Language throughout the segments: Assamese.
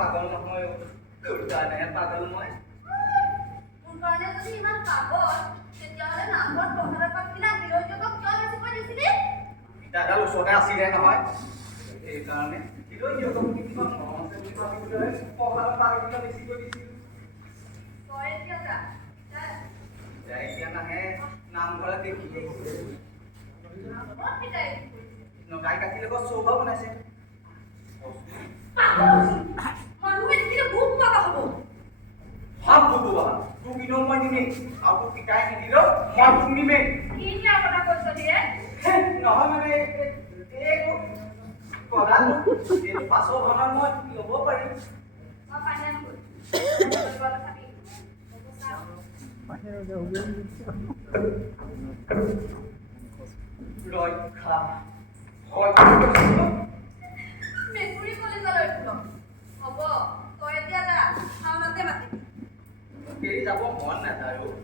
পাগল নহয় তোৰ কাৰণেহে পাগল মই মোৰ কাৰণে যদি ইমান পাগল তেতিয়াহ'লে নামঘৰত পঢ়াৰ পাছদিনা হিৰণ্যকক কিয় বেছিকৈ দিছিলি দাদাৰ ওচৰতে আছিলে নহয় সেইকাৰণে হিৰণ্যকক কিমান মৰম আছে বুলি ভাবিবলৈ পঢ়াৰ পাছদিনা বেছিকৈ দিছিলোঁ তই এতিয়া যা এতিয়া নাহে নামঘৰত দেখি নামঘৰত পিতাই নগাই কাটিৰ লগত চৌকা বনাইছে মানুহে দেখিলে বুক পাবা হ'ব ভাব বুকু বাবা তোক ইনেও মই নিমেই আৰু তোক পিতাই নিদিলেও মই তোক নিমেই কি দিয়া কথা কৈছ দিয়ে নহয় মানে এইটো কথাটো এইটো পাছৰ ভাঙাত মই ল'ব পাৰিম মই পানী আনিব চাবি ৰক্ষা হয় মেকুৰী কলিজালৈ ফুল হ'ব তই এতিয়া যা ভাওনাতে মাতিবি এৰি যাব মন নাযায় অ'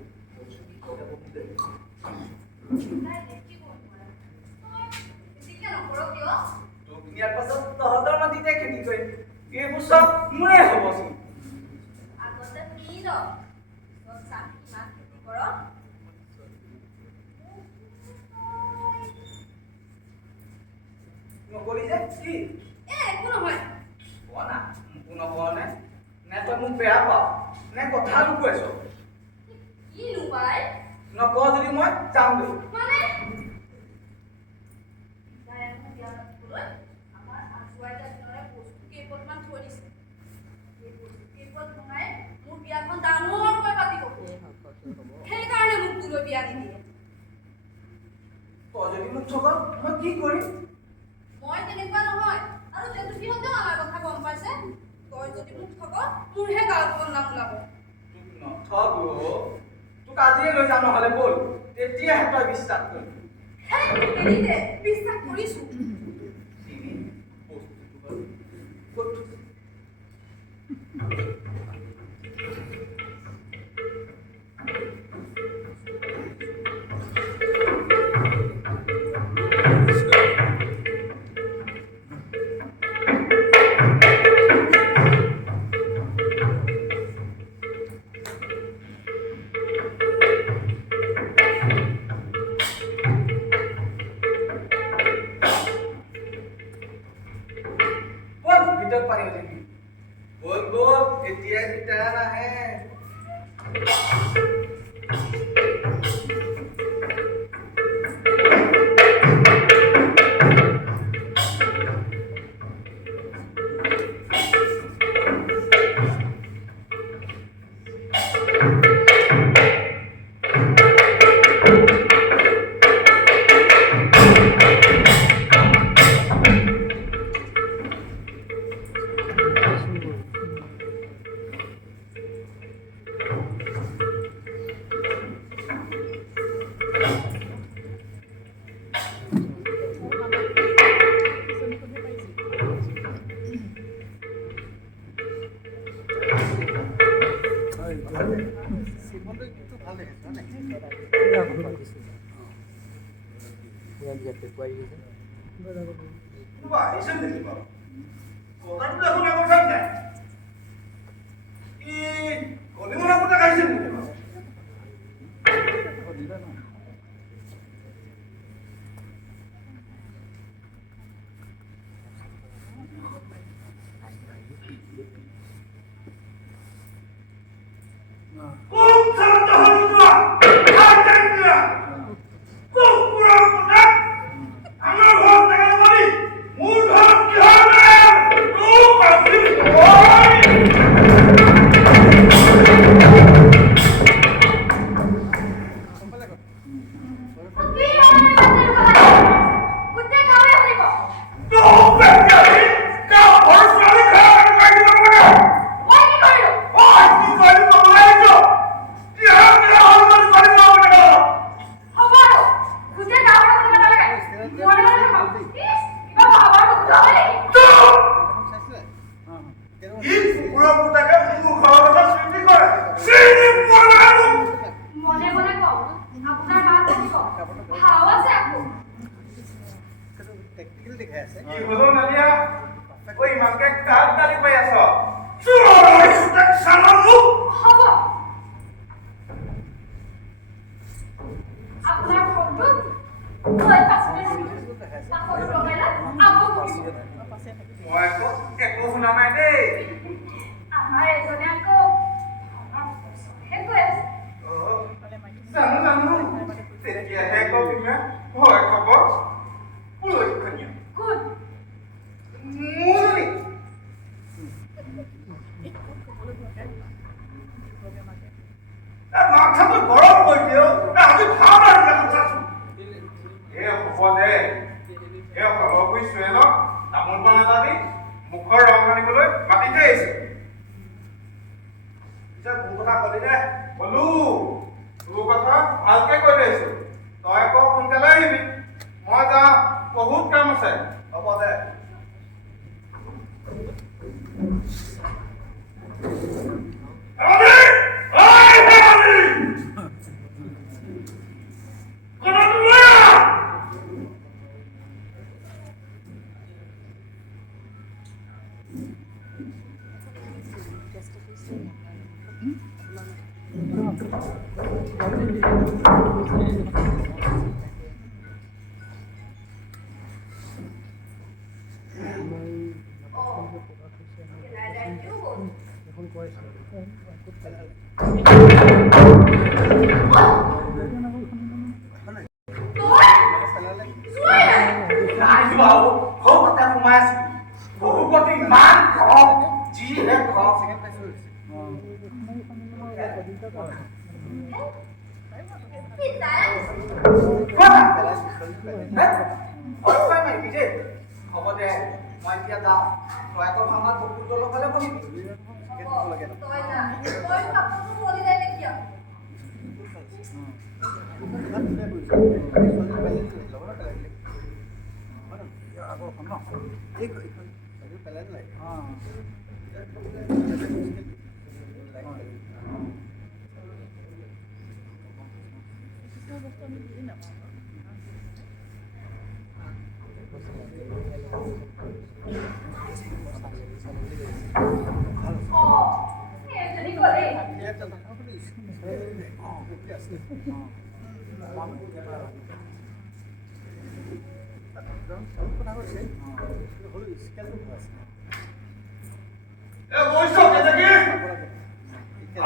তোক নিয়াৰ পাছত তহঁতৰ মাটিতে খেতি কৰিম এইবোৰ চব মোৰে হ'বচোন আগতে কি ল তই চাহ কিমান খেতি কৰ নকৰি যে কি একো নহয় কোৱা না মোকো নকওঁ নে তই মোক বেয়া পাৱ নে কথা লুকুৱাইছ কি লুকাই নকওঁ যদি মই যামগৈ মানে বিয়া পাতিবলৈ আমাৰ আজুৱাই দিনৰে বস্তু কেইপদমান থৈ দিছে এই বস্তু কেইপদ ভঙাই মোৰ বিয়াখন ডাঙৰকৈ পাতিব সেইকাৰণে মোক তোলৈ বিয়া নিদিয়ে তই যদি মোক ঠগ মই কি কৰিম মই তেনেকুৱা নহয় আৰু তেন্তু সিহঁতেও আমাৰ কথা গম পাইছে তই যদি মোক ঠগ মোৰহে গাঁৱত বদনাম ওলাব তোক নঠগ তোক আজিয়ে লৈ যাওঁ নহ'লে ব'ল তেতিয়াহে তই বিশ্বাস কৰিবি বিশ্বাস কৰিছো কি হলো নালিয়া ওই মাকে কাৰ গালি পাই আছো মাথাটো গৰম কৰি দিওঁ আজি ভাওনা চাচোন হ'ব দে খবৰ কৰিছোৱে ন তামোল পাণ এটা দি মুখৰ ৰং আনিবলৈ মাতি থৈ আহিছো মোৰ কথা কলি দে বলো তোৰ কথা ভালকে কৈ থৈছো তই আকৌ সোনকালে আহিবি মই যাওঁ বহুত কাম আছে হ'ব দে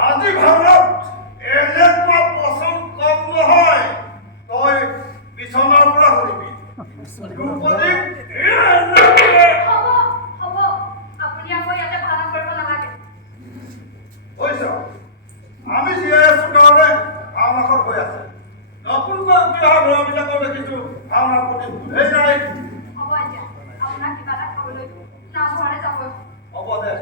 আজি ভাওনাত এনেকুৱা পচন্দ কম নহয় তই বিছনাৰ পৰা শুনিবি আমি জীয়াই আছো কাৰণে ভাওনাখন হৈ আছে নতুনকৈ উঠি অহা ল'ৰাবিলাকৰ দেখিছো ভাওনাৰ প্ৰতি ভুলেই নাই হ'ব দে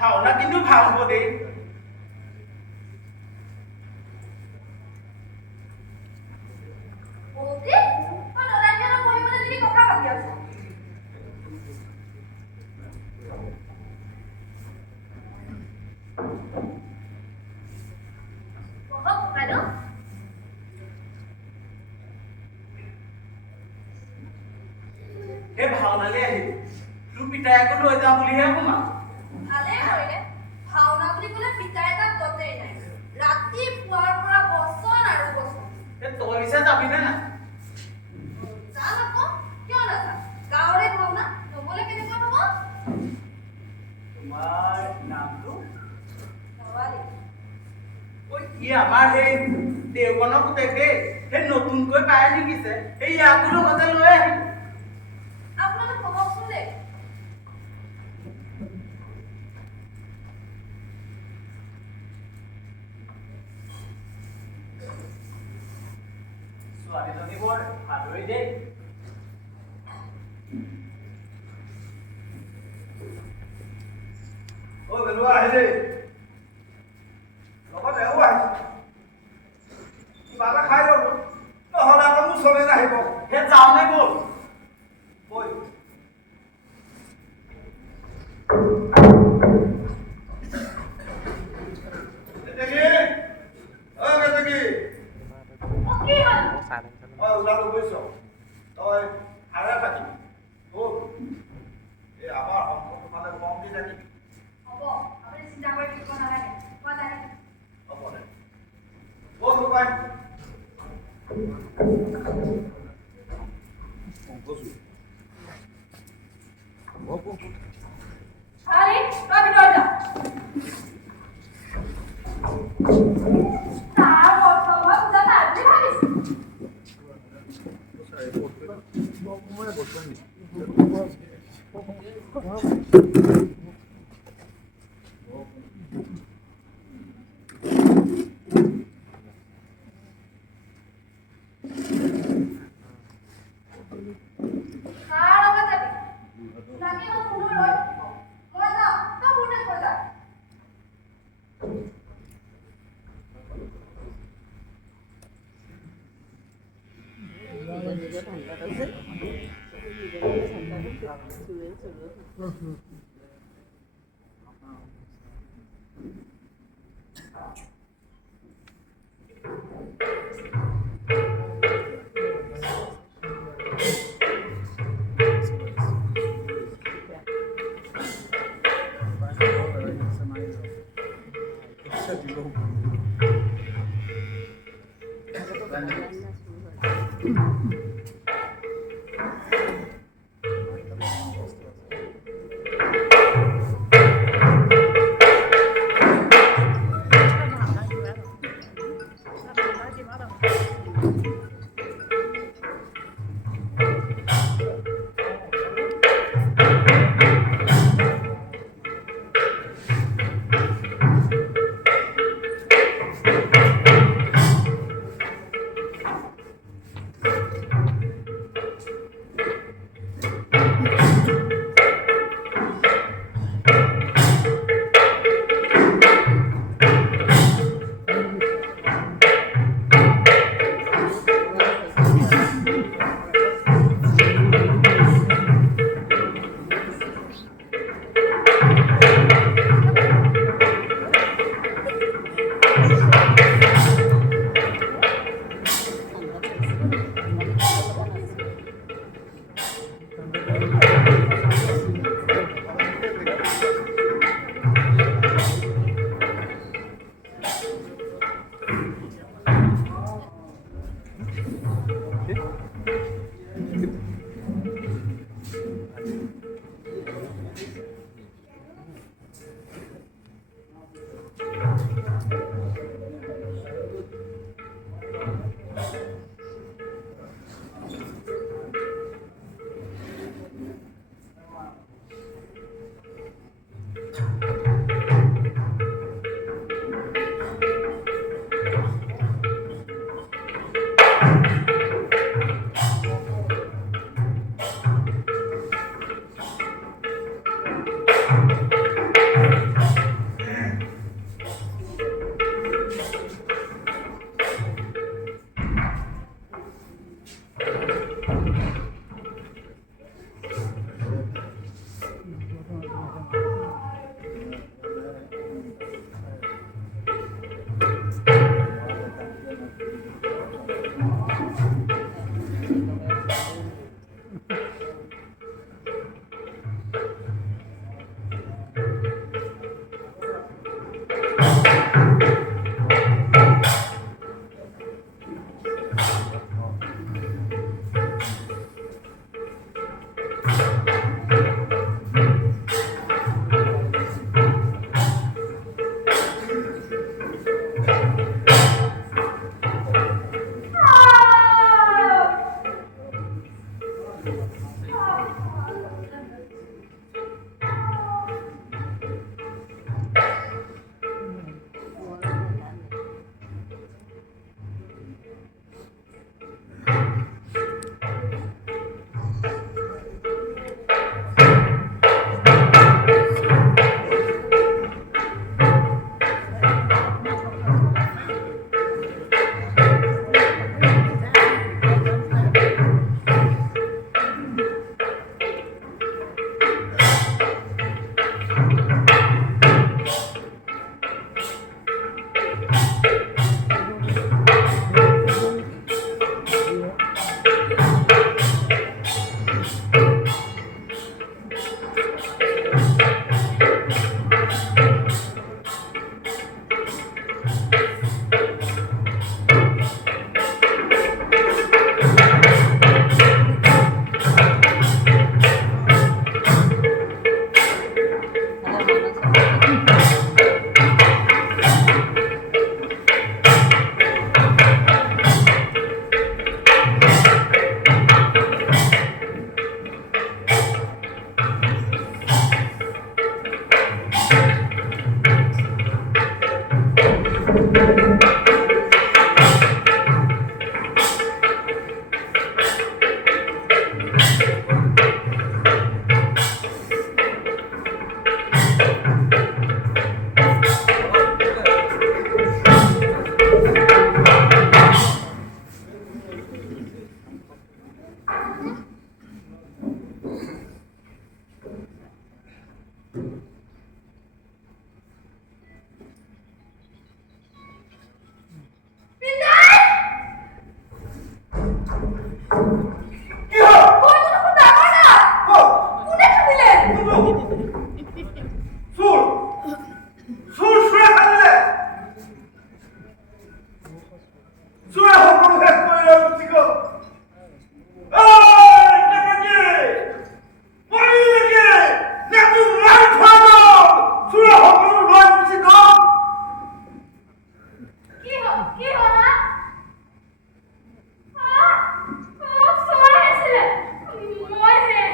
ভাওনা কিন্তু ভাল হ'ব দেই ভাওনালৈ আহিবি তোৰ পিতাইকো লৈ যাওঁ বুলিহে শুনা ভালে কৰিলে ভাওনা বুলি ক'লে পিতাই তাত গতেই নাই ৰাতিপুৱাৰ পৰা বচন আৰু বচন তই পিছে যাবিনে নাই যাম আকৌ কিয় নাযাম গাঁৱৰে ভাওনা নগ'লে কেনেকুৱা হ'ব তোমাৰ নামটো শেৱালি ঐ ই আমাৰ সেই দেওগণৰ পুতেক দেই সেই নতুনকৈ পাই লিখিছে এই ইয়াকো লগতে লৈ আহিম আপোনালোক কবচোন দেই ছোৱালীজনী বৰ ভালই দেই ঐ বেলুৱা আহিলে লগত এও আহিছে কিবা এটা খাই ল'ব নহ'লে আকৌ মোৰ চলে নাহিব সেই যাওঁনে গ'ল ঐ কেতেকী ঐ কেতেকী অ কি হ'ল ওলালো বুজিছ তই আৰে থাকিবি এই আমাৰ সম্পৰ্ক ফালে কম দি থাকিবি হ'ব আপুনি চিন্তা কৰি থাকিব নালাগে মই জানিম হ'ব দে লুকাই আৰে তই ভিতৰত যা তাৰ বৰ্তমান পূজা তাৰ বুলি ভাবিছো তাৰ লগত যাবি নাকি মই ফোনটো লৈ থাকিব মই যাওঁ তই ফোনটো থৈ যা কি হ'ল? মইতো দেখোন ডাঙৰ না। ক'ত? কোনে খাইছিলে? চোৰ চোৰে খাইছিলে। চোৰে সকলো শেষ কৰি লৈ গুচি গ'ল। কি হ'ল? কি হ'ল হা? চোৰ আহিছিলে। মই হে।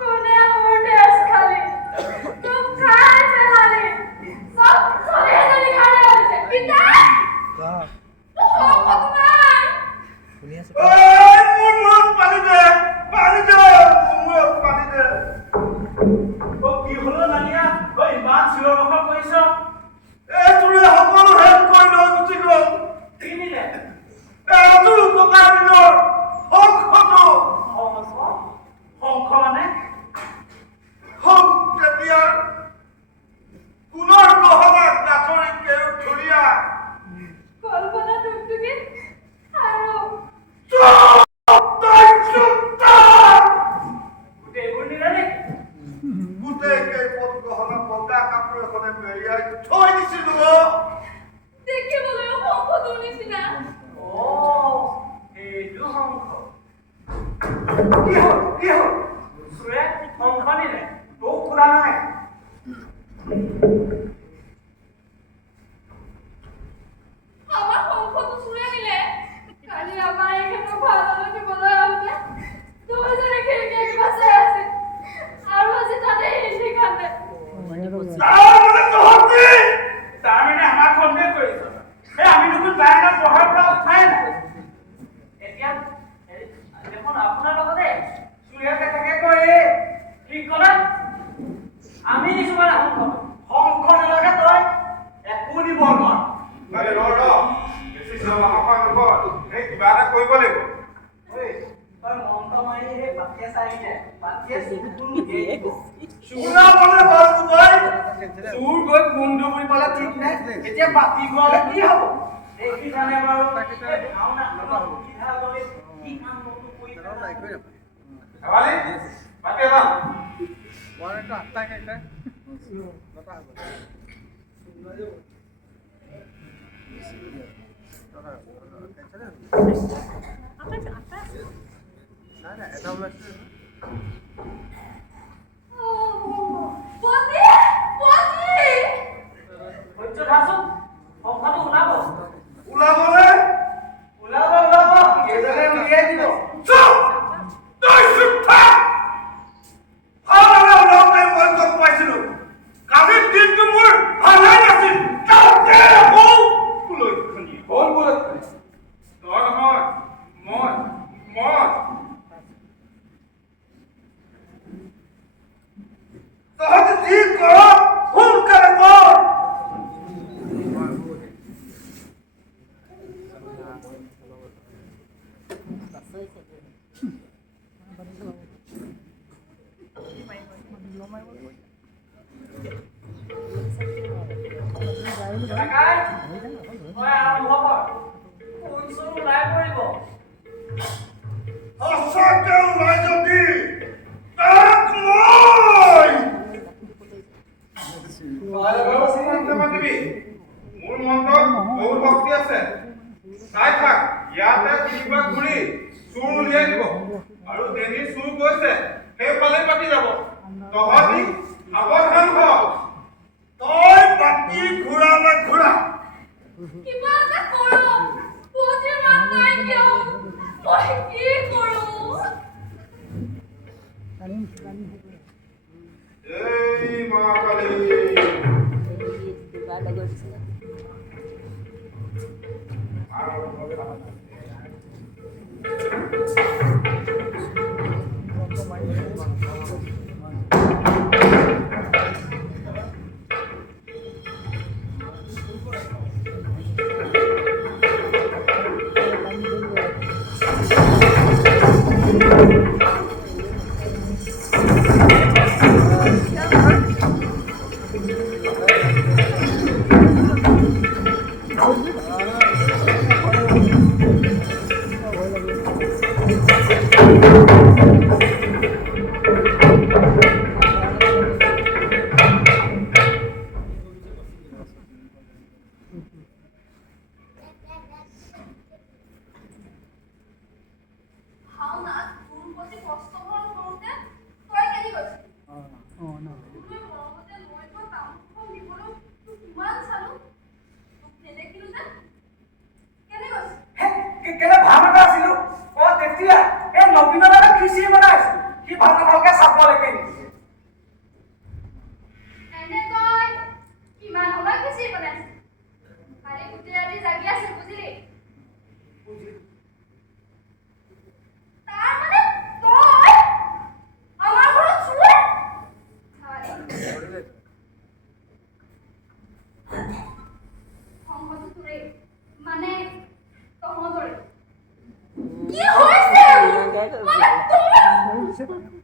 কোনে মোৰ ড্ৰেছ খালি? তোক খাইছে খালি। চব এজনী খাই আছে। পিতা! তোৰ শপত নাই। কি হলো নানিয়া ইমান চিঞৰ বাখৰ কৰিছ কি নিলে শংখ মানে কল্পনা টুকটুকি আৰু গোটেইবোৰ নিলে নেকি থৈ দিছিলো দেখিবলৈও শংখটোৰ নিচিনা। এইটো শংখ কি হ'ল চোৰে শংখ নিলে তোক সোধা নাই আমাৰ শংখটো চোৰে নিলে। কালি আমাৰ এইখেতৰ ভাড়ালৈ দিবলৈ আহোঁতে দুয়োজনে খিৰিকীয়ে কিবা চাই আছিল। আৰু আজি তাতে হিন্দী কান্দে। তাৰমানে আমাক সন্দেহ কৰিছ আমি দেখোন বাহিৰত পঢ়াৰ পৰা উঠাই নাই এতিয়া দেখোন আপোনাৰ লগতে চুৰিয়াকে থাকে কয় কি ক'লে আমি দিছো মানে শংখ নালাগে তই একো দিব নোৱাৰ কিবা এটা কৰিব লাগিব তই মন্ত্ৰ মাৰি সেই বাটিয়ে চাই দে বাটিয়ে চুৰ গৈ বন্ধু বুলি পালে ঠিক নাই এতিয়া বাতি গ'লে কি হ'ব দেখি জানে বাৰু ভাওনা সুবিধা গ'লে কি কাম কৰি শেৱালি মাতি আনা বন্দী! বন্দী! ধৈৰ্য ধৰাচোন শংখটো ওলাব ওলাবনে এইজনে উলিয়াই দিব চুপ তই চুপ থাক ওলাওঁতে মই গম পাইছিলো কালিৰ দিনটো মোৰ ভালেই নাছিল তাতে হ'ল কুলক্ষণী তই নহয় মই তহঁতে যি কৰ সোনকালে কৰ সঁচাকে ওলাই যদি তাক মই মোৰ মন্ত্ৰত বহুত শক্তি আছে চাই থাক ইয়াতে তিনিবাৰ ঘূৰি চুৰ উলিয়াই দিব আৰু যেনি চুৰ গৈছে সেইফালে পাতি যাব তহঁতি সাৱধান হ তই পাতি ঘূৰা কিবা এটা কৰোঁ। বন্দীৰ মাত নাই কিয়? মই কি কৰোঁ? এই মা কালী আছে